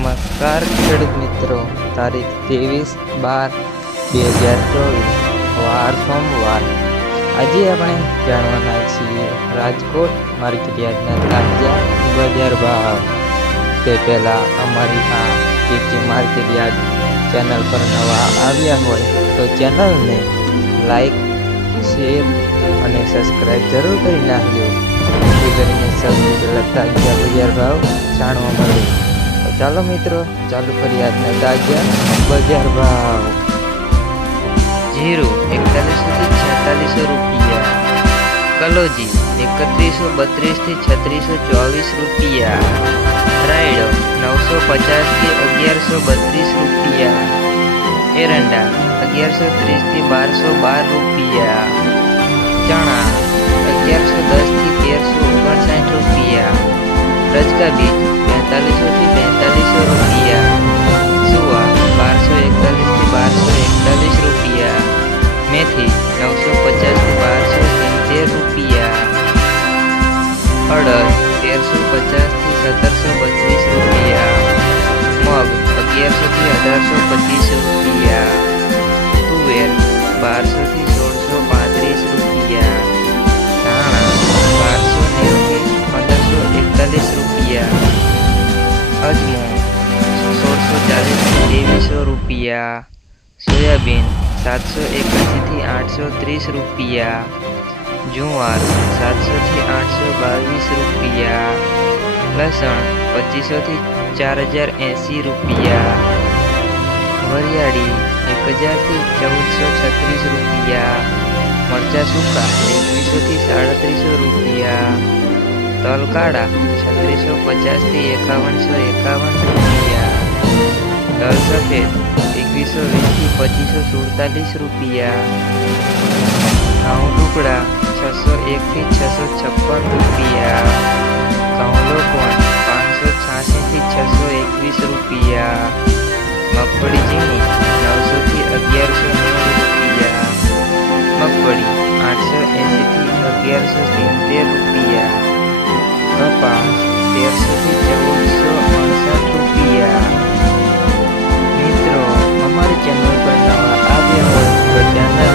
નમસ્કાર ખેડૂત મિત્રો. તારીખ ત્રેવીસ બાર બે હજાર ચોવીસ. વાર સોમવાર આજે આપણે જાણવાના છીએ રાજકોટ માર્કેટયાર્ડના તાજા બજાર ભાવ. તે પહેલાં અમારી આ કેજી માર્કેટયાર્ડ ચેનલ પર નવા આવ્યા હોય તો ચેનલને લાઈક, શેર અને સબસ્ક્રાઈબ જરૂર કરી નાખજો. જેથી કરીને સૌથી પહેલાં તાજા બજાર ભાવ જાણવા મળે. ચાલો મિત્રો, ચાલુ કરીએ આજના તાજા બજાર ભાવ. જીરું એકતાલીસોથી છેતાલીસો રૂપિયા. કલોજી એકત્રીસો બત્રીસથી છત્રીસો ચોવીસ રૂપિયા. રાયડો નવસો પચાસથી અગિયારસો બત્રીસ રૂપિયા. એરંડા અગિયારસો ત્રીસથી બારસો બાર રૂપિયા. ચણા અડદ તેરસો પચાસથી સત્તરસો બત્રીસ રૂપિયા. મગ અગિયારસોથી અઢારસો પચીસ રૂપિયા. તુવેર બારસોથી સોળસો પાંત્રીસ રૂપિયા. ધાણા બારસો નેવુંથી પંદરસો એકતાલીસ રૂપિયા. અજમો સોળસો ચાલીસથી ત્રેવીસો રૂપિયા. સોયાબીન સાતસો એકાસીથી આઠસો ત્રીસ રૂપિયા. જુવાર સાતસોથી આઠસો બાવીસ રૂપિયા. લસણ પચીસોથી ચાર હજાર એંસી રૂપિયા. વરિયાળી એક હજારથી ચૌદસો છત્રીસ રૂપિયા. મરચા સૂકા એકવીસોથી સાડત્રીસો રૂપિયા. તલ કાળા છત્રીસો પચાસથી એકાવનસો એકાવન રૂપિયા. તલ સફેદ એકવીસો વીસથી પચીસો સુડતાલીસ રૂપિયા. ઘઉં ટુકડા છસો એકથી છસો છપ્પન રૂપિયા. ઘઉંલો કોણ? પાંચસો છ્યાસીથી છસો એકવીસ રૂપિયા. મગફળી ઝીણી નવસોથી અગિયારસો નેવું રૂપિયા. મગફળી આઠસો એંશીથી અગિયારસો સિત્તેર રૂપિયા. કપાસ તેરસોથી ચૌદસો અડસઠ રૂપિયા. મિત્રો, અમારી ચેનલ પર નવા આવ્યા હોય બધાના